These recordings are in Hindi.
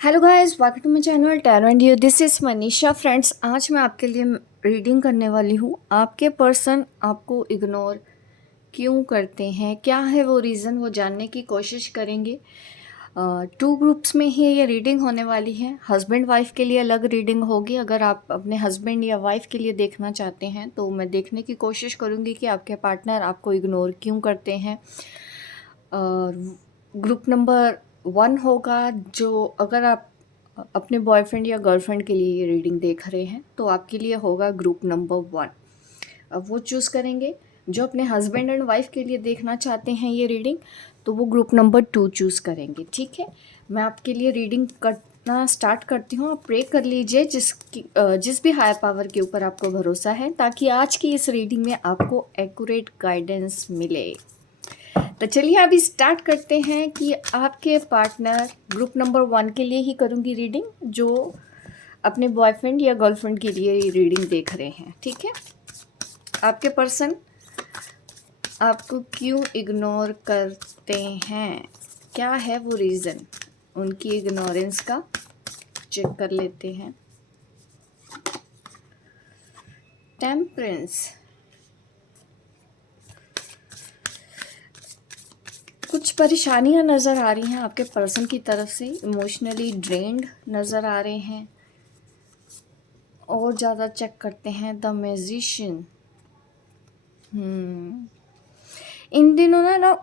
Hello guys, welcome to my channel tarot and you. This is Manisha. Friends, आज मैं आपके लिए रीडिंग करने वाली हूँ। आपके पर्सन आपको इग्नोर क्यों करते हैं, क्या है वो रीज़न, वो जानने की कोशिश करेंगे। टू ग्रुप्स में ही ये रीडिंग होने वाली है। हस्बैंड वाइफ के लिए अलग रीडिंग होगी। अगर आप अपने हस्बैंड या वाइफ के लिए देखना चाहते हैं तो मैं देखने की कोशिश करूँगी कि आपके पार्टनर आपको इग्नोर क्यों करते हैं। ग्रुप नंबर 1 होगा, जो अगर आप अपने बॉयफ्रेंड या गर्लफ्रेंड के लिए ये रीडिंग देख रहे हैं तो आपके लिए होगा ग्रुप नंबर 1। अब वो चूज़ करेंगे। जो अपने हस्बैंड एंड वाइफ के लिए देखना चाहते हैं ये रीडिंग, तो वो ग्रुप नंबर 2 चूज़ करेंगे। ठीक है, मैं आपके लिए रीडिंग करना स्टार्ट करती हूँ। आप प्रे कर लीजिए जिस भी हायर पावर के ऊपर आपको भरोसा है, ताकि आज की इस रीडिंग में आपको एक्यूरेट गाइडेंस मिले। तो चलिए अभी स्टार्ट करते हैं कि आपके पार्टनर ग्रुप नंबर 1 के लिए ही करूँगी रीडिंग, जो अपने बॉयफ्रेंड या गर्लफ्रेंड के लिए रीडिंग देख रहे हैं। ठीक है, आपके पर्सन आपको क्यों इग्नोर करते हैं, क्या है वो रीज़न उनकी इग्नोरेंस का, चेक कर लेते हैं। टेम्परेंस, कुछ परेशानियां नज़र आ रही हैं आपके पर्सन की तरफ से। इमोशनली ड्रेन्ड नज़र आ रहे हैं। और ज़्यादा चेक करते हैं। द मैजिशियन, इन दिनों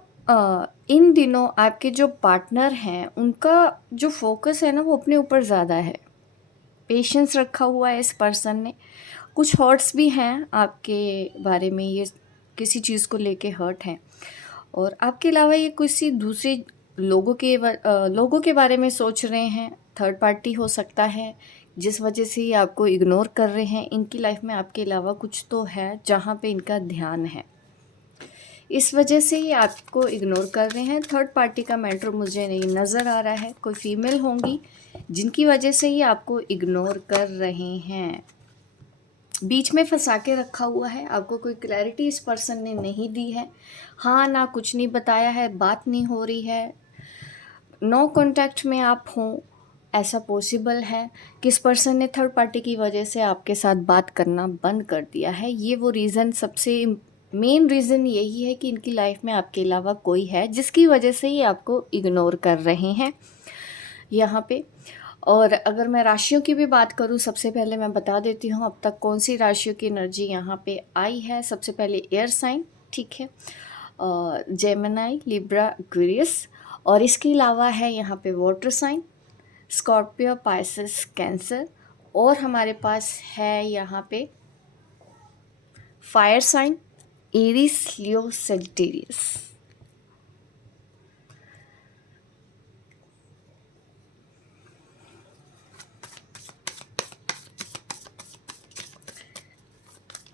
इन दिनों आपके जो पार्टनर हैं उनका जो फोकस है ना, वो अपने ऊपर ज़्यादा है। पेशेंस रखा हुआ है इस पर्सन ने। कुछ हर्ट्स भी हैं आपके बारे में, ये किसी चीज़ को लेके हर्ट हैं। और आपके अलावा ये किसी दूसरे लोगों के बारे में सोच रहे हैं। थर्ड पार्टी हो सकता है जिस वजह से ये आपको इग्नोर कर रहे हैं। इनकी लाइफ में आपके अलावा कुछ तो है जहाँ पे इनका ध्यान है, इस वजह से ये आपको इग्नोर कर रहे हैं। थर्ड पार्टी का मैटर मुझे नहीं नज़र आ रहा है। कोई फीमेल होंगी जिनकी वजह से ये आपको इग्नोर कर रहे हैं। बीच में फंसा के रखा हुआ है। आपको कोई क्लैरिटी इस पर्सन ने नहीं दी है। हाँ ना, कुछ नहीं बताया है, बात नहीं हो रही है। नो कांटेक्ट में आप हों, ऐसा पॉसिबल है कि इस पर्सन ने थर्ड पार्टी की वजह से आपके साथ बात करना बंद कर दिया है। ये वो रीज़न, सबसे मेन रीज़न यही है कि इनकी लाइफ में आपके अलावा कोई है जिसकी वजह से ये आपको इग्नोर कर रहे हैं यहाँ पे। और अगर मैं राशियों की भी बात करूँ, सबसे पहले मैं बता देती हूँ अब तक कौन सी राशियों की एनर्जी यहाँ पे आई है। सबसे पहले एयर साइन, ठीक है, जेमिनी, लिब्रा, एक्वेरियस। और इसके अलावा है यहाँ पे water sign, Scorpio, Pisces, Cancer. और हमारे पास है यहाँ पे fire sign, Aries, Leo, Sagittarius.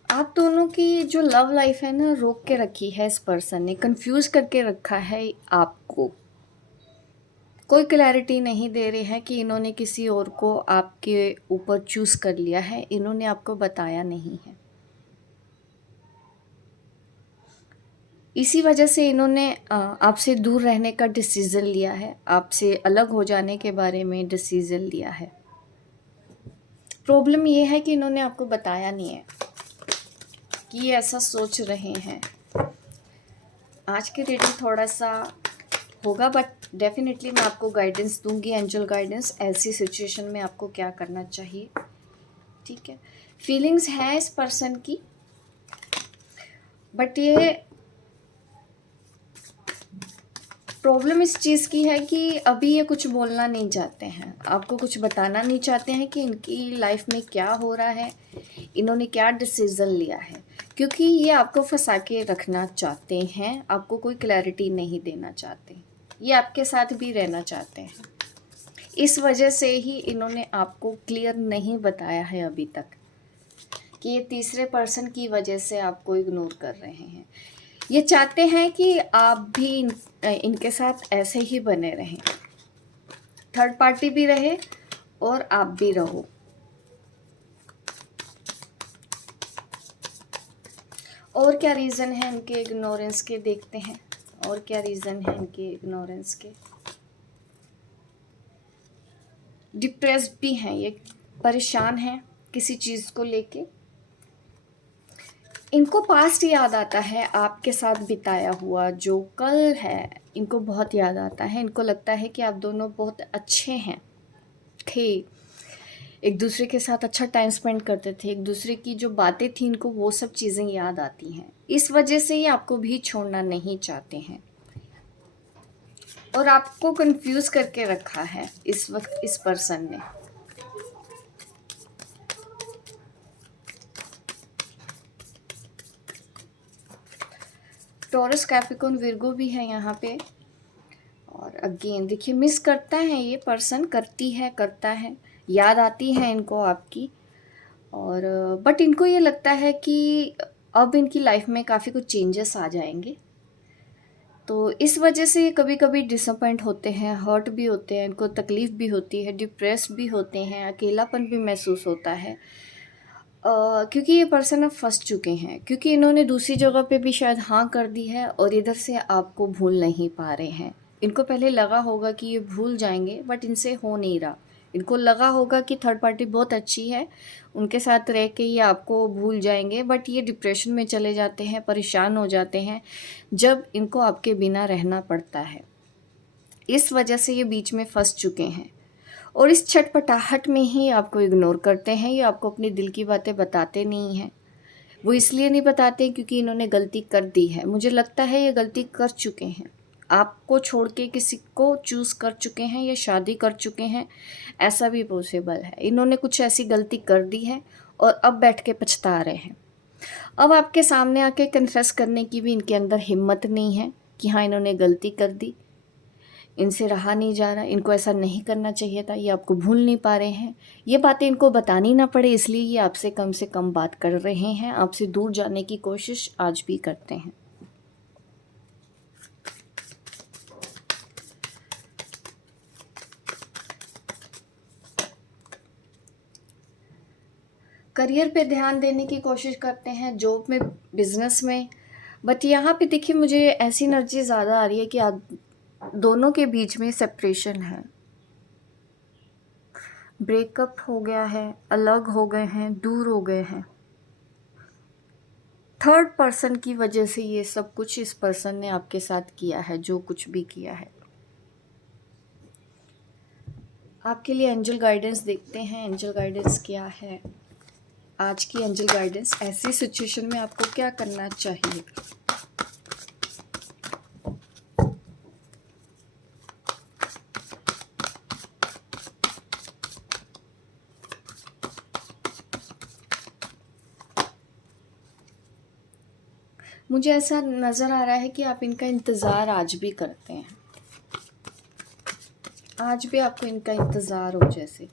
आप दोनों की जो लव लाइफ है ना, रोक के रखी है इस पर्सन ने, कंफ्यूज करके रखा है आपको। कोई क्लैरिटी नहीं दे रहे हैं कि इन्होंने किसी और को आपके ऊपर चूज़ कर लिया है, इन्होंने आपको बताया नहीं है। इसी वजह से इन्होंने आपसे दूर रहने का डिसीज़न लिया है, आपसे अलग हो जाने के बारे में डिसीज़न लिया है। प्रॉब्लम ये है कि इन्होंने आपको बताया नहीं है कि ये ऐसा सोच रहे हैं। आज की रीडिंग थोड़ा सा होगा, बट डेफिनेटली मैं आपको गाइडेंस दूंगी, एंजल गाइडेंस, ऐसी सिचुएशन में आपको क्या करना चाहिए। ठीक है, फीलिंग्स है इस पर्सन की, बट ये प्रॉब्लम इस चीज़ की है कि अभी ये कुछ बोलना नहीं चाहते हैं, आपको कुछ बताना नहीं चाहते हैं कि इनकी लाइफ में क्या हो रहा है, इन्होंने क्या डिसीज़न लिया है। क्योंकि ये आपको फंसा के रखना चाहते हैं, आपको कोई क्लैरिटी नहीं देना चाहते। ये आपके साथ भी रहना चाहते हैं, इस वजह से ही इन्होंने आपको क्लियर नहीं बताया है अभी तक कि ये तीसरे पर्सन की वजह से आपको इग्नोर कर रहे हैं। ये चाहते हैं कि आप भी इनके साथ ऐसे ही बने रहें, थर्ड पार्टी भी रहे और आप भी रहो। और क्या रीज़न है इनके इग्नोरेंस के, देखते हैं और क्या रीज़न है इनके इग्नोरेंस के। डिप्रेस्ड भी हैं, ये परेशान हैं किसी चीज़ को लेके। इनको पास्ट याद आता है, आपके साथ बिताया हुआ जो कल है इनको बहुत याद आता है। इनको लगता है कि आप दोनों बहुत अच्छे हैं, थे, एक दूसरे के साथ अच्छा टाइम स्पेंड करते थे, एक दूसरे की जो बातें थी इनको वो सब चीज़ें याद आती हैं। इस वजह से ये आपको भी छोड़ना नहीं चाहते हैं और आपको कंफ्यूज करके रखा है इस वक्त इस पर्सन ने। टॉरस, कैप्रिकॉर्न, विर्गो भी है यहाँ पे। और अगेन देखिए, मिस करता है ये पर्सन, करता है, याद आती है इनको आपकी। और बट इनको ये लगता है कि अब इनकी लाइफ में काफ़ी कुछ चेंजेस आ जाएंगे, तो इस वजह से ये कभी कभी डिसअपॉइंट होते हैं, हर्ट भी होते हैं, इनको तकलीफ़ भी होती है, डिप्रेस भी होते हैं, अकेलापन भी महसूस होता है। क्योंकि ये पर्सन अब फंस चुके हैं, क्योंकि इन्होंने दूसरी जगह पे भी शायद हाँ कर दी है और इधर से आपको भूल नहीं पा रहे हैं। इनको पहले लगा होगा कि ये भूल जाएंगे, बट इनसे हो नहीं रहा। इनको लगा होगा कि थर्ड पार्टी बहुत अच्छी है, उनके साथ रह के ये आपको भूल जाएंगे, बट ये डिप्रेशन में चले जाते हैं, परेशान हो जाते हैं जब इनको आपके बिना रहना पड़ता है। इस वजह से ये बीच में फंस चुके हैं और इस छटपटाहट में ही आपको इग्नोर करते हैं। ये आपको अपनी दिल की बातें बताते नहीं हैं। वो इसलिए नहीं बताते क्योंकि इन्होंने गलती कर दी है। मुझे लगता है ये गलती कर चुके हैं, आपको छोड़ के किसी को चूज़ कर चुके हैं या शादी कर चुके हैं, ऐसा भी पॉसिबल है। इन्होंने कुछ ऐसी गलती कर दी है और अब बैठ के पछता रहे हैं। अब आपके सामने आके कन्फेस करने की भी इनके अंदर हिम्मत नहीं है कि हाँ इन्होंने गलती कर दी, इनसे रहा नहीं जा रहा, इनको ऐसा नहीं करना चाहिए था, ये आपको भूल नहीं पा रहे हैं। ये बातें इनको बतानी ना पड़े इसलिए ये आपसे कम से कम बात कर रहे हैं, आपसे दूर जाने की कोशिश आज भी करते हैं। करियर पे ध्यान देने की कोशिश करते हैं, जॉब में, बिजनेस में, बट यहाँ पे देखिए मुझे ऐसी एनर्जी ज़्यादा आ रही है कि आप दोनों के बीच में सेपरेशन है, ब्रेकअप हो गया है, अलग हो गए हैं, दूर हो गए हैं। थर्ड पर्सन की वजह से ये सब कुछ इस पर्सन ने आपके साथ किया है, जो कुछ भी किया है। आपके लिए एंजल गाइडेंस देखते हैं, एंजल गाइडेंस क्या है आज की। एंजल गाइडेंस ऐसी सिचुएशन में आपको क्या करना चाहिए। मुझे ऐसा नज़र आ रहा है कि आप इनका इंतज़ार आज भी करते हैं, आज भी आपको इनका इंतज़ार हो, जैसे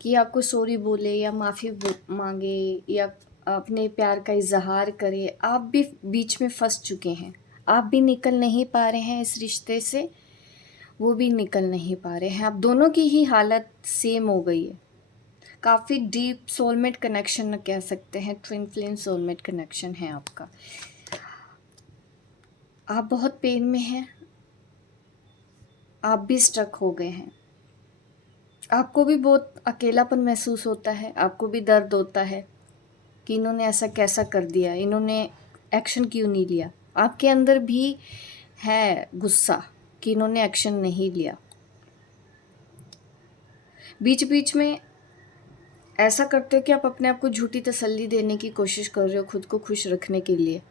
कि आपको सॉरी बोले या माफ़ी मांगे या अपने प्यार का इजहार करे। आप भी बीच में फंस चुके हैं, आप भी निकल नहीं पा रहे हैं इस रिश्ते से, वो भी निकल नहीं पा रहे हैं। आप दोनों की ही हालत सेम हो गई है। काफ़ी डीप सोलमेट कनेक्शन कह सकते हैं, ट्विन फ्लेम सोलमेट कनेक्शन है आपका। आप बहुत पेन में हैं, आप भी स्ट्रक हो गए हैं, आपको भी बहुत अकेलापन महसूस होता है, आपको भी दर्द होता है कि इन्होंने ऐसा कैसा कर दिया, इन्होंने एक्शन क्यों नहीं लिया। आपके अंदर भी है गुस्सा कि इन्होंने एक्शन नहीं लिया। बीच बीच में ऐसा करते हो कि आप अपने आप को झूठी तसल्ली देने की कोशिश कर रहे हो, खुद को खुश रखने के लिए,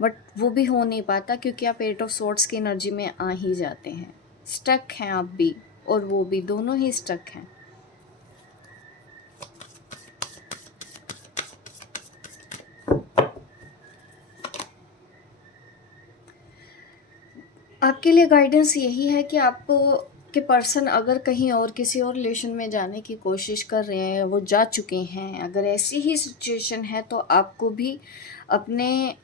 बट वो भी हो नहीं पाता क्योंकि आप 8 ऑफ स्वॉर्ड्स की एनर्जी में आ ही जाते हैं। स्टक हैं आप भी और वो भी, दोनों ही स्टक हैं। आपके लिए गाइडेंस यही है कि आपको के पर्सन अगर कहीं और किसी और रिलेशन में जाने की कोशिश कर रहे हैं, वो जा चुके हैं, अगर ऐसी ही सिचुएशन है तो आपको भी अपने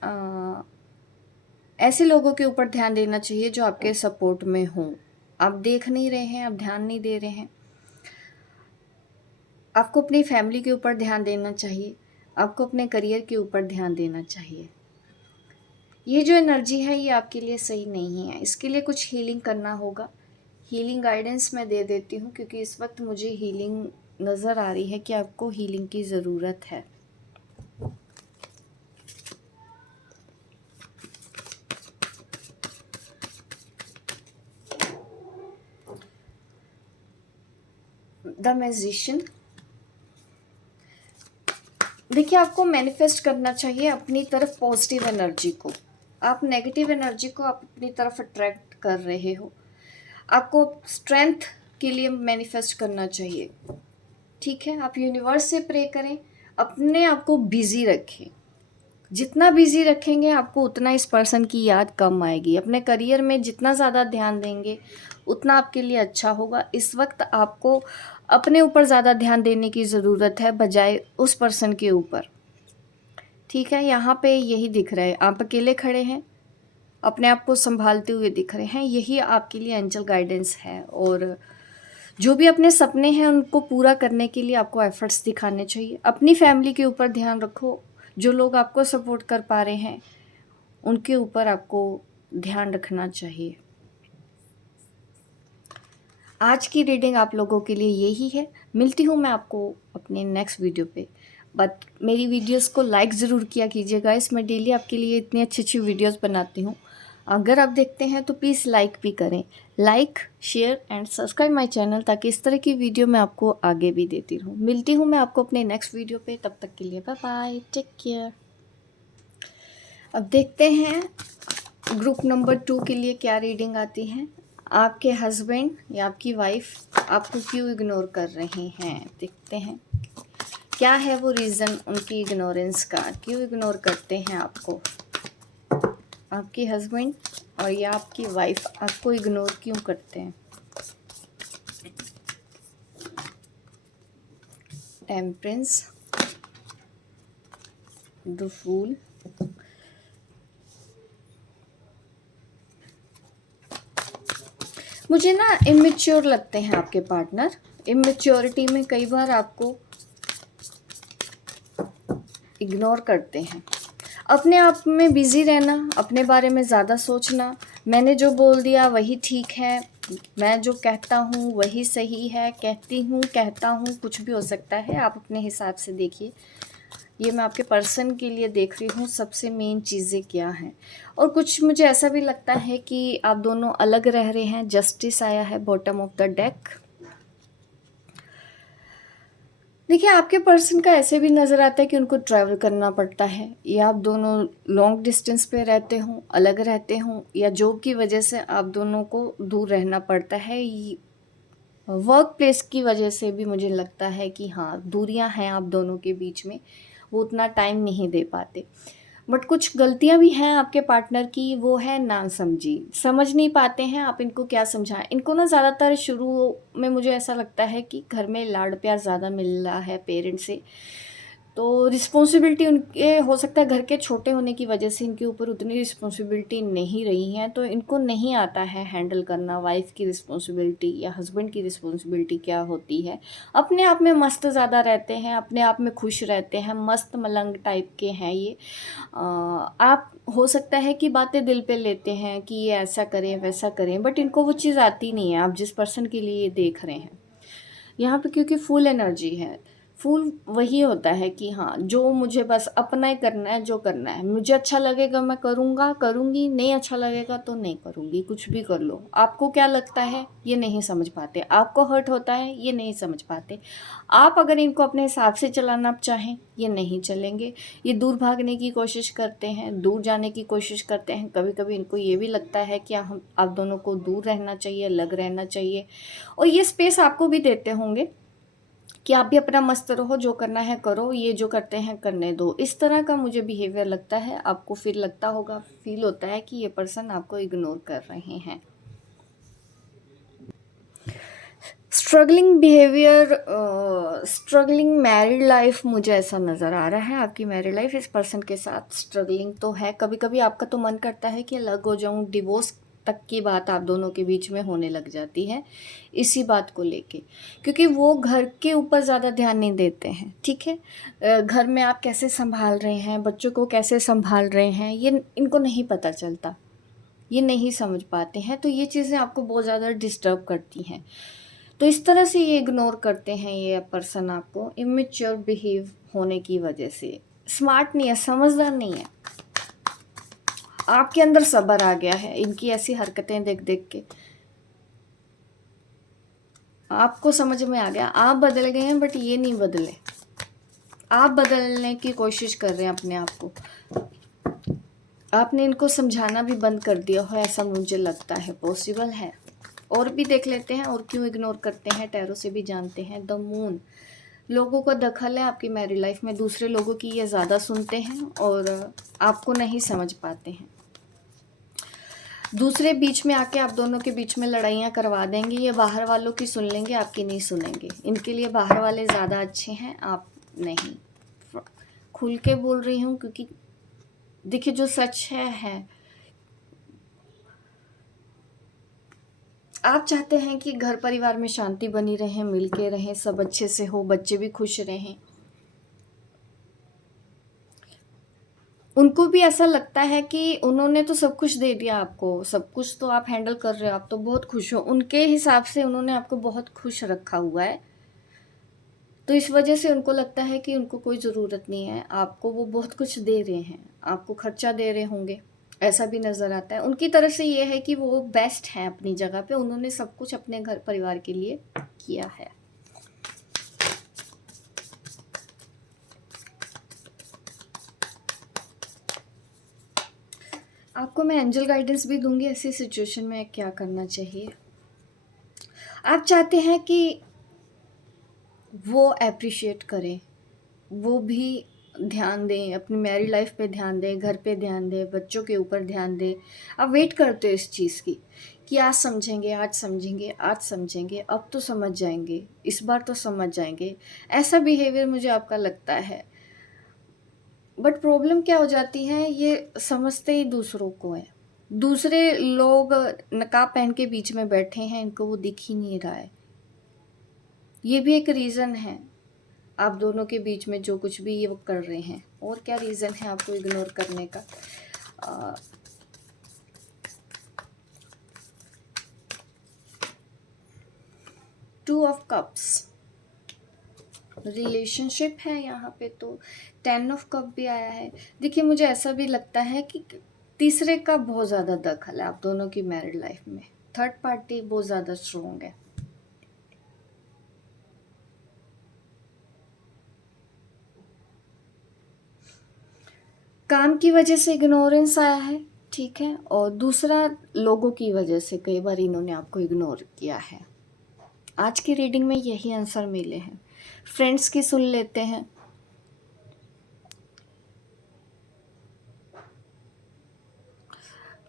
ऐसे लोगों के ऊपर ध्यान देना चाहिए जो आपके सपोर्ट में हों। आप देख नहीं रहे हैं, आप ध्यान नहीं दे रहे हैं। आपको अपनी फैमिली के ऊपर ध्यान देना चाहिए, आपको अपने करियर के ऊपर ध्यान देना चाहिए। ये जो एनर्जी है ये आपके लिए सही नहीं है, इसके लिए कुछ हीलिंग करना होगा। हीलिंग गाइडेंस मैं दे देती हूँ, क्योंकि इस वक्त मुझे हीलिंग नज़र आ रही है कि आपको हीलिंग की ज़रूरत है। The magician. देखिए, आपको मैनिफेस्ट करना चाहिए अपनी तरफ पॉजिटिव एनर्जी को। आप नेगेटिव एनर्जी को आप अपनी तरफ अट्रैक्ट कर रहे हो। आपको स्ट्रेंथ के लिए मैनिफेस्ट करना चाहिए, ठीक है। आप यूनिवर्स से प्रे करें, अपने आप को बिजी रखें। जितना बिजी रखेंगे आपको उतना इस पर्सन की याद कम आएगी। अपने करियर में जितना ज़्यादा ध्यान देंगे उतना आपके लिए अच्छा होगा। इस वक्त आपको अपने ऊपर ज़्यादा ध्यान देने की ज़रूरत है बजाय उस पर्सन के ऊपर, ठीक है। यहाँ पे यही दिख रहा है, आप अकेले खड़े हैं, अपने आप को संभालते हुए दिख रहे हैं। यही आपके लिए एंजल गाइडेंस है। और जो भी अपने सपने हैं उनको पूरा करने के लिए आपको एफर्ट्स दिखाने चाहिए। अपनी फैमिली के ऊपर ध्यान रखो। जो लोग आपको सपोर्ट कर पा रहे हैं उनके ऊपर आपको ध्यान रखना चाहिए। आज की रीडिंग आप लोगों के लिए यही है। मिलती हूँ मैं आपको अपने नेक्स्ट वीडियो पे। बट मेरी वीडियोस को लाइक ज़रूर किया कीजिएगा। इसमें डेली आपके लिए इतनी अच्छी अच्छी वीडियोस बनाती हूँ। अगर आप देखते हैं तो प्लीज़ लाइक भी करें। Like, share and subscribe my channel, ताकि इस तरह की वीडियो मैं आपको आगे भी देती रहूँ। मिलती हूँ मैं आपको अपने नेक्स्ट वीडियो पे। तब तक के लिए बाय बाय, टेक केयर। अब देखते हैं ग्रुप नंबर 2 के लिए क्या रीडिंग आती है। आपके हस्बैंड या आपकी वाइफ आपको क्यों इग्नोर कर रहे हैं, देखते हैं क्या है वो रीज़न उनकी इग्नोरेंस का। क्यों इग्नोर करते हैं आपको आपके हस्बैंड और या आपकी वाइफ, आपको इग्नोर क्यों करते हैं। टेम्परेंस, द फूल, मुझे ना इमेच्योर लगते हैं आपके पार्टनर। इमेच्योरिटी में कई बार आपको इग्नोर करते हैं। अपने आप में बिज़ी रहना, अपने बारे में ज़्यादा सोचना, मैंने जो बोल दिया वही ठीक है, मैं जो कहता हूँ वही सही है, कहती हूँ कहता हूँ, कुछ भी हो सकता है। आप अपने हिसाब से देखिए। ये मैं आपके पर्सन के लिए देख रही हूँ सबसे मेन चीज़ें क्या हैं। और कुछ मुझे ऐसा भी लगता है कि आप दोनों अलग रह रहे हैं। जस्टिस आया है बॉटम ऑफ द डेक। देखिए, आपके पर्सन का ऐसे भी नज़र आता है कि उनको ट्रैवल करना पड़ता है, या आप दोनों लॉन्ग डिस्टेंस पे रहते हों, अलग रहते हों, या जॉब की वजह से आप दोनों को दूर रहना पड़ता है। वर्क प्लेस की वजह से भी मुझे लगता है कि हाँ, दूरियां हैं आप दोनों के बीच में, वो उतना टाइम नहीं दे पाते। बट कुछ गलतियां भी हैं आपके पार्टनर की, वो है नासमझी। समझ नहीं पाते हैं आप इनको क्या समझाएं। इनको ना ज़्यादातर शुरू में मुझे ऐसा लगता है कि घर में लाड प्यार ज़्यादा मिल रहा है पेरेंट्स से, तो रिस्पॉन्सिबिलिटी उनके हो सकता है घर के छोटे होने की वजह से इनके ऊपर उतनी रिस्पॉन्सिबिलिटी नहीं रही हैं, तो इनको नहीं आता है हैंडल करना वाइफ की रिस्पॉन्सिबिलिटी या हस्बैंड की रिस्पॉन्सिबिलिटी क्या होती है। अपने आप में मस्त ज़्यादा रहते हैं, अपने आप में खुश रहते हैं, मस्त मलंग टाइप के हैं ये। आप हो सकता है कि बातें दिल पे लेते हैं कि ये ऐसा करें वैसा करें, बट इनको वो चीज़ आती नहीं है। आप जिस पर्सन के लिए ये देख रहे हैं यहाँ पे, क्योंकि फुल एनर्जी है। फुल वही होता है कि हाँ, जो मुझे बस अपना ही करना है, जो करना है मुझे अच्छा लगेगा मैं करूँगा, करूँगी, नहीं अच्छा लगेगा तो नहीं करूँगी। कुछ भी कर लो। आपको क्या लगता है ये नहीं समझ पाते, आपको हर्ट होता है ये नहीं समझ पाते। आप अगर इनको अपने हिसाब से चलाना चाहें ये नहीं चलेंगे। ये दूर भागने की कोशिश करते हैं, दूर जाने की कोशिश करते हैं। कभी कभी इनको ये भी लगता है कि हम आप दोनों को दूर रहना चाहिए, अलग रहना चाहिए, और ये स्पेस आपको भी देते होंगे कि आप भी अपना मस्त रहो, जो करना है करो, ये जो करते हैं करने दो। इस तरह का मुझे बिहेवियर लगता है आपको। फिर लगता होगा, फील होता है कि ये पर्सन आपको इग्नोर कर रहे हैं। Struggling behaviour, struggling married life, मुझे ऐसा नज़र आ रहा है आपकी मैरिड लाइफ इस पर्सन के साथ स्ट्रगलिंग तो है। कभी कभी आपका तो मन करता है कि अलग हो जाऊं, डिवोर्स तक की बात आप दोनों के बीच में होने लग जाती है इसी बात को लेके, क्योंकि वो घर के ऊपर ज़्यादा ध्यान नहीं देते हैं, ठीक है। घर में आप कैसे संभाल रहे हैं, बच्चों को कैसे संभाल रहे हैं, ये इनको नहीं पता चलता। ये नहीं समझ पाते हैं, तो ये चीज़ें आपको बहुत ज़्यादा डिस्टर्ब करती हैं। तो इस तरह से ये इग्नोर करते हैं ये पर्सन आपको इमेच्योर बिहेव होने की वजह से। स्मार्ट नहीं है, समझदार नहीं है। आपके अंदर सब्र आ गया है इनकी ऐसी हरकतें देख देख के। आपको समझ में आ गया, आप बदल गए हैं बट ये नहीं बदले। आप बदलने की कोशिश कर रहे हैं अपने आप को। आपने इनको समझाना भी बंद कर दिया हो, ऐसा मुझे लगता है। पॉसिबल है। और भी देख लेते हैं और क्यों इग्नोर करते हैं। टैरो से भी जानते हैं। द मून, लोगों का दखल है आपकी मैरिड लाइफ में। दूसरे लोगों की ये ज़्यादा सुनते हैं और आपको नहीं समझ पाते हैं। दूसरे बीच में आके आप दोनों के बीच में लड़ाइयाँ करवा देंगे। ये बाहर वालों की सुन लेंगे, आपकी नहीं सुनेंगे। इनके लिए बाहर वाले ज़्यादा अच्छे हैं, आप नहीं। खुल के बोल रही हूँ क्योंकि देखिए जो सच है। आप चाहते हैं कि घर परिवार में शांति बनी रहे, मिल के रहें, सब अच्छे से हो, बच्चे भी खुश रहें। उनको भी ऐसा लगता है कि उन्होंने तो सब कुछ दे दिया आपको, सब कुछ तो आप हैंडल कर रहे हो, आप तो बहुत खुश हो। उनके हिसाब से उन्होंने आपको बहुत खुश रखा हुआ है, तो इस वजह से उनको लगता है कि उनको कोई ज़रूरत नहीं है आपको। वो बहुत कुछ दे रहे हैं, आपको खर्चा दे रहे होंगे, ऐसा भी नज़र आता है। उनकी तरफ से ये है कि वो बेस्ट हैं अपनी जगह पे, उन्होंने सब कुछ अपने घर परिवार के लिए किया है। आपको मैं एंजल गाइडेंस भी दूंगी ऐसी सिचुएशन में क्या करना चाहिए। आप चाहते हैं कि वो अप्रिशिएट करें, वो भी ध्यान दें, अपनी मैरिड लाइफ पे ध्यान दें, घर पे ध्यान दें, बच्चों के ऊपर ध्यान दें। आप वेट करते हो इस चीज़ की कि आज समझेंगे, आज समझेंगे, आज समझेंगे, अब तो समझ जाएंगे, इस बार तो समझ जाएंगे। ऐसा बिहेवियर मुझे आपका लगता है। बट प्रॉब्लम क्या हो जाती है, ये समझते ही दूसरों को है। दूसरे लोग नकाब पहन के बीच में बैठे हैं, इनको वो दिख ही नहीं रहा है। ये भी एक रीज़न है आप दोनों के बीच में जो कुछ भी ये वो कर रहे हैं। और क्या रीज़न है आपको इग्नोर करने का। टू ऑफ कप्स, रिलेशनशिप है यहाँ पे, तो 10 ऑफ कप भी आया है। देखिए मुझे ऐसा भी लगता है कि तीसरे का बहुत ज़्यादा दखल है आप दोनों की मैरिड लाइफ में। थर्ड पार्टी बहुत ज़्यादा स्ट्रोंग है। काम की वजह से इग्नोरेंस आया है, ठीक है। और दूसरा लोगों की वजह से कई बार इन्होंने आपको इग्नोर किया है। आज की रीडिंग में यही आंसर मिले हैं। फ्रेंड्स की सुन लेते हैं।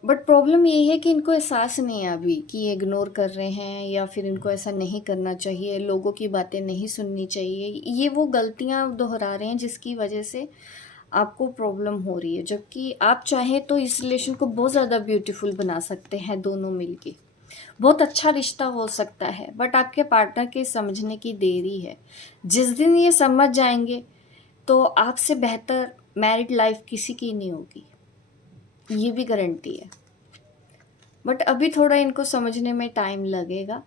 बट प्रॉब्लम ये है कि इनको एहसास नहीं है अभी कि ये इग्नोर कर रहे हैं, या फिर इनको ऐसा नहीं करना चाहिए, लोगों की बातें नहीं सुननी चाहिए। ये वो गलतियां दोहरा रहे हैं जिसकी वजह से आपको प्रॉब्लम हो रही है। जबकि आप चाहें तो इस रिलेशन को बहुत ज़्यादा ब्यूटीफुल बना सकते हैं दोनों मिलके, बहुत अच्छा रिश्ता हो सकता है। बट आपके पार्टनर के समझने की देरी है। जिस दिन ये समझ जाएंगे तो आपसे बेहतर मैरिड लाइफ किसी की नहीं होगी, ये भी गारंटी है। बट अभी थोड़ा इनको समझने में टाइम लगेगा।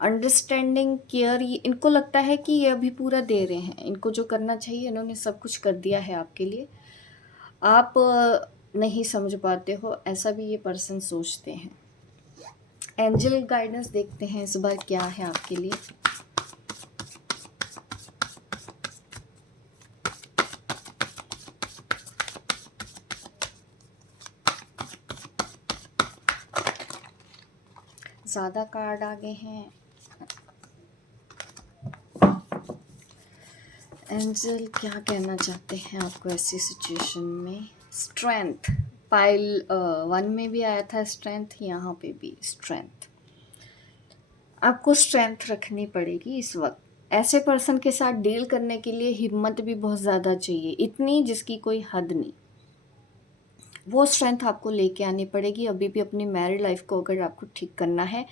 अंडरस्टैंडिंग, केयर, ये इनको लगता है कि ये अभी पूरा दे रहे हैं, इनको जो करना चाहिए इन्होंने सब कुछ कर दिया है आपके लिए। आप नहीं समझ पाते हो, ऐसा भी ये पर्सन सोचते हैं। एंजल गाइडेंस देखते हैं इस बार क्या है आपके लिए। ज़्यादा कार्ड आ गए हैं। एंजल क्या कहना चाहते हैं आपको ऐसी सिचुएशन में। स्ट्रेंथ, पाइल 1 में भी आया था स्ट्रेंथ, यहाँ पे भी स्ट्रेंथ। आपको स्ट्रेंथ रखनी पड़ेगी इस वक्त। ऐसे पर्सन के साथ डील करने के लिए हिम्मत भी बहुत ज़्यादा चाहिए, इतनी जिसकी कोई हद नहीं। वो स्ट्रेंथ आपको लेके आनी पड़ेगी। अभी भी अपनी मैरिड लाइफ को अगर आपको ठीक करना है,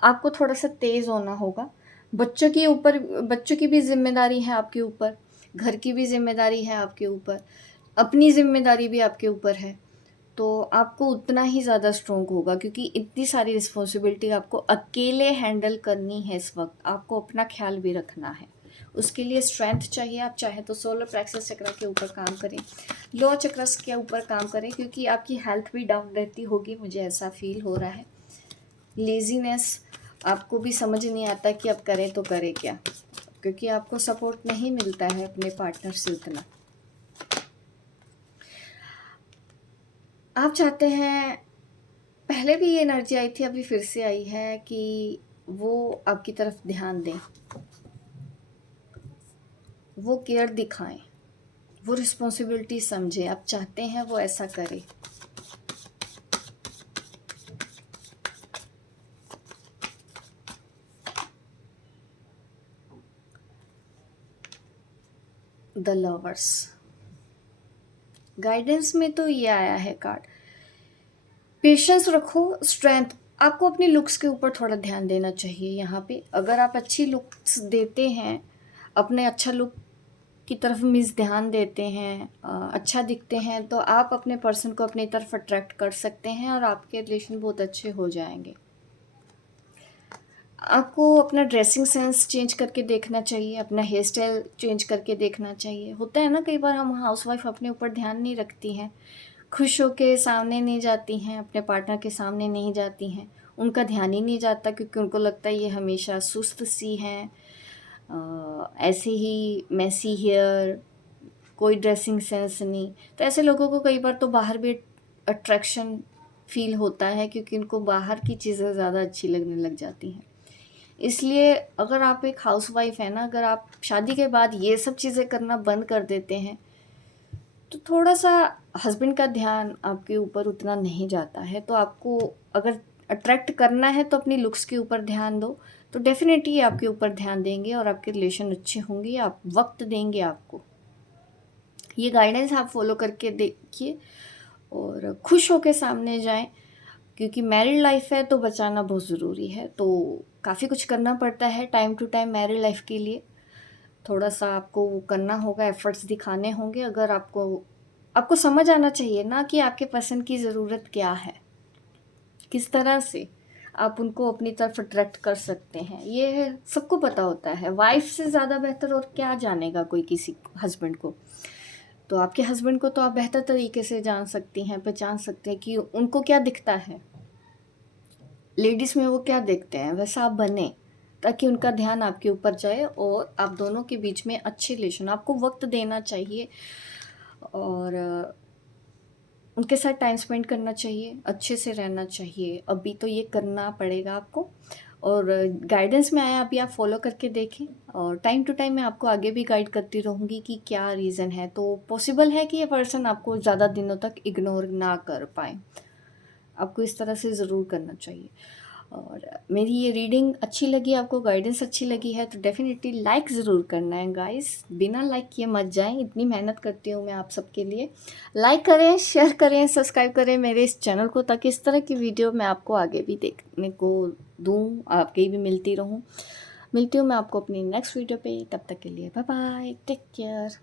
आपको थोड़ा सा तेज़ होना होगा। बच्चों के ऊपर, बच्चों की भी जिम्मेदारी है आपके ऊपर, घर की भी जिम्मेदारी है आपके ऊपर, अपनी जिम्मेदारी भी आपके ऊपर है। तो आपको उतना ही ज़्यादा स्ट्रॉन्ग होगा, क्योंकि इतनी सारी रिस्पॉन्सिबिलिटी आपको अकेले हैंडल करनी है इस वक्त। आपको अपना ख्याल भी रखना है, उसके लिए स्ट्रेंथ चाहिए। आप चाहे तो सोलर प्लेक्सस चक्र के ऊपर काम करें, लोअर चक्रस के ऊपर काम करें, क्योंकि आपकी हेल्थ भी डाउन रहती होगी, मुझे ऐसा फील हो रहा है। लेजीनेस, आपको भी समझ नहीं आता कि अब करें तो करें क्या, क्योंकि आपको सपोर्ट नहीं मिलता है अपने पार्टनर से उतना। आप चाहते हैं, पहले भी ये एनर्जी आई थी, अभी फिर से आई है कि वो आपकी तरफ ध्यान दें, वो केयर दिखाएं, वो रिस्पॉन्सिबिलिटी समझें। आप चाहते हैं वो ऐसा करे। द लवर्स, गाइडेंस में तो ये आया है कार्ड, पेशेंस रखो, स्ट्रेंथ। आपको अपनी लुक्स के ऊपर थोड़ा ध्यान देना चाहिए यहाँ पे। अगर आप अच्छी लुक्स देते हैं, अपने अच्छा लुक की तरफ मीन्स ध्यान देते हैं, अच्छा दिखते हैं, तो आप अपने पर्सन को अपनी तरफ अट्रैक्ट कर सकते हैं और आपके रिलेशन बहुत अच्छे हो जाएंगे। आपको अपना ड्रेसिंग सेंस चेंज करके देखना चाहिए, अपना हेयर स्टाइल चेंज करके देखना चाहिए। होता है ना, कई बार हम हाउसवाइफ अपने ऊपर ध्यान नहीं रखती हैं, खुश होके सामने नहीं जाती हैं, अपने पार्टनर के सामने नहीं जाती हैं, उनका ध्यान ही नहीं जाता, क्योंकि उनको लगता है ये हमेशा सुस्त सी हैं, ऐसे ही मैसी हेयर, कोई ड्रेसिंग सेंस नहीं। तो ऐसे लोगों को कई बार तो बाहर भी अट्रैक्शन फील होता है, क्योंकि उनको बाहर की चीज़ें ज़्यादा अच्छी लगने लग जाती हैं। इसलिए अगर आप एक हाउसवाइफ है ना, अगर आप शादी के बाद ये सब चीज़ें करना बंद कर देते हैं, तो थोड़ा सा हस्बैंड का ध्यान आपके ऊपर उतना नहीं जाता है। तो आपको अगर अट्रैक्ट करना है तो अपनी लुक्स के ऊपर ध्यान दो, तो डेफिनेटली आपके ऊपर ध्यान देंगे और आपके रिलेशन अच्छे होंगे, आप वक्त देंगे आपको। ये गाइडेंस आप फॉलो करके देखिए और खुश होकर सामने जाएं, क्योंकि मैरिड लाइफ है तो बचाना बहुत ज़रूरी है। तो काफ़ी कुछ करना पड़ता है time to time married life के लिए, थोड़ा सा आपको वो करना होगा, एफर्ट्स दिखाने होंगे। अगर आपको समझ आना चाहिए ना कि आपके पर्सन की ज़रूरत क्या है, किस तरह से आप उनको अपनी तरफ अट्रैक्ट कर सकते हैं, ये सबको पता होता है। वाइफ से ज़्यादा बेहतर और क्या जानेगा कोई किसी हस्बैंड को। तो आपके हस्बैंड को तो आप बेहतर तरीके से जान सकती हैं, पहचान सकते हैं कि उनको क्या दिखता है, लेडीज़ में वो क्या देखते हैं, वैसा आप बने, ताकि उनका ध्यान आपके ऊपर जाए और आप दोनों के बीच में अच्छे रिलेशन। आपको वक्त देना चाहिए और उनके साथ टाइम स्पेंड करना चाहिए, अच्छे से रहना चाहिए। अभी तो ये करना पड़ेगा आपको, और गाइडेंस में आया अभी आप फॉलो करके देखें, और टाइम टू टाइम मैं आपको आगे भी गाइड करती रहूँगी कि क्या रीज़न है। तो पॉसिबल है कि ये पर्सन आपको ज़्यादा दिनों तक इग्नोर ना कर पाए, आपको इस तरह से ज़रूर करना चाहिए। और मेरी ये रीडिंग अच्छी लगी, आपको गाइडेंस अच्छी लगी है, तो डेफ़िनेटली लाइक ज़रूर करना है गाइस, बिना लाइक किए मत जाएं। इतनी मेहनत करती हूँ मैं आप सबके लिए। लाइक करें, शेयर करें, सब्सक्राइब करें मेरे इस चैनल को, ताकि इस तरह की वीडियो मैं आपको आगे भी देखने को दूँ, आगे भी मिलती रहूँ। मिलती हूँ मैं आपको अपनी नेक्स्ट वीडियो पे, तब तक के लिए बाय बाय, टेक केयर।